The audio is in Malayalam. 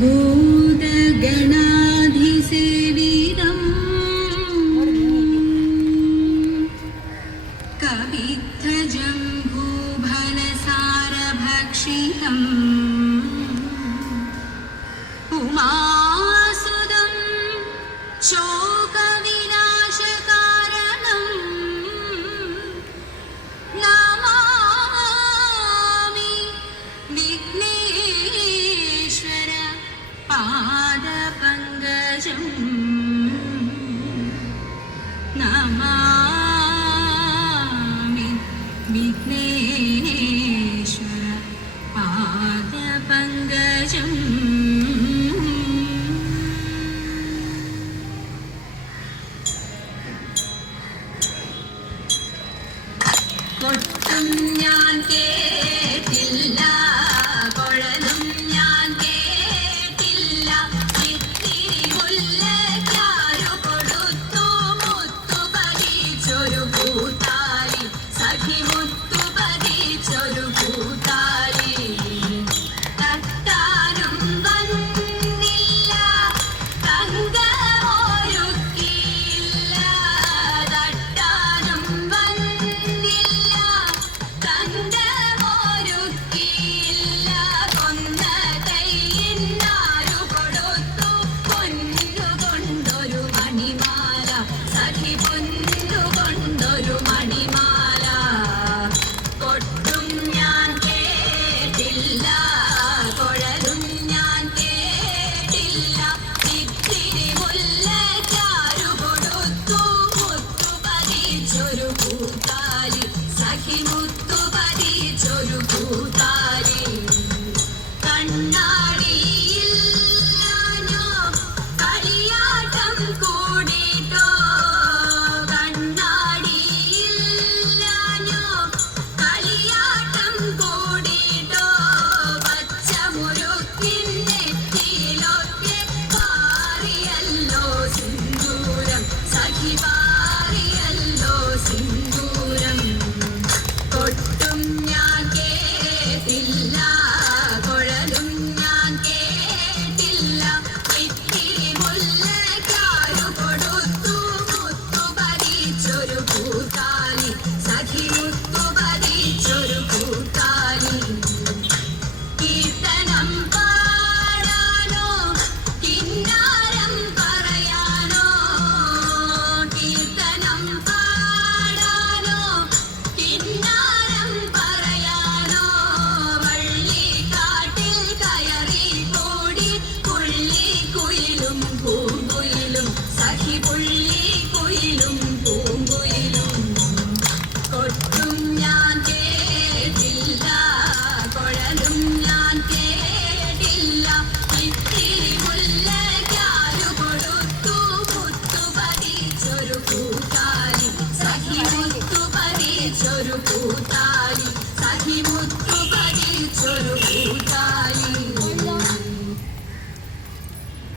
ഭൂതഗണാധിസേവിതം കവിധ്വജം ഭൂഭനസാരഭക്ഷിതം ഉമാസുതം ശോകവിനാശകാരണം നമാമി വിഘ്നേശ്വര പാദപങ്കജം നമാമി വിഘ്നേശ്വര പാദപങ്കജം. കൊട്ടും ഞാൻ കേട്ടില്ല, കുഴലും ഞാൻ കേട്ടില്ല, ഇത്തിരി മുല്ലയ്ക്കാരു കൊടുത്തു മുത്തു പതിച്ചൊരു പൂത്താലി, സഖി മുത്തു പതിച്ചൊരു പൂത്താലി. തട്ടാനും വന്നില്ല, തങ്കമൊരുക്കിയില്ല, തട്ടാനും വന്നില്ല, തങ്കമൊരുക്കിയില്ല, കൊന്ന കൈയിന്നാരു കൊടുത്തു പൊന്നുകൊണ്ടൊരു മണിമാല, സഖി പൊന്നുകൊണ്ടൊരു മണിമാല. കൊട്ടും ഞാൻ കേട്ടില്ല, കുഴലും ഞാൻ കേട്ടില്ല, ഇത്തിരി മുല്ലയ്ക്കാരു കൊടുത്തു മുത്തു പതിച്ചൊരു പൂത്താലി, സഖി മുത്തു പതിച്ചൊരു പൂത്താലി. കണ്ണാടിയിൽ ഞാനോ കളിയാട്ടം കൂടിട്ടോ, കണ്ണാടിയിൽ ഞാനോ കളിയാട്ടം കൂടിട്ടോ, പച്ചമുരുക്കിൻ നെറ്റിയിലൊക്കെ പാറിയല്ലോ സിന്ദൂരം, സഖി പാറിയല്ലോ സിന്ദൂരം. കൊട്ടും ഞാൻ കേട്ടില്ല, കുഴലും ഞാൻ കേട്ടില്ല, ഇത്തിരി മുല്ലയ്ക്കാരു കൊടുത്തു മുത്തു പതിച്ചൊരു പൂത്താലി, സഖി മുത്തു പതിച്ചൊരു പൂത്താലി. കീർത്തനം പാടാനോ കിന്നാരം പറയാനോ, കീർത്തനം പാടാനോ കിന്നാരം പറയാനോ, വള്ളിക്കാട്ടിൽ കയറി കൂടി പുള്ളിക്കുയിലും പൂങ്കുയിലും, സഖി പുള്ളിക്കുയിലും പൂങ്കുയിലും. കൊട്ടും ഞാൻ കേട്ടില്ല, കുഴലും ഞാൻ കേട്ടില്ല, ഇത്തിരി മുല്ലയ്ക്കാരു കൊടുത്തു മുത്തു പതിച്ചൊരു പൂത്താലി, സഖി മുത്തു പതിച്ചൊരു പൂത്താലി, സഖി മുത്തു പതിച്ചൊരു പൂത്താലി.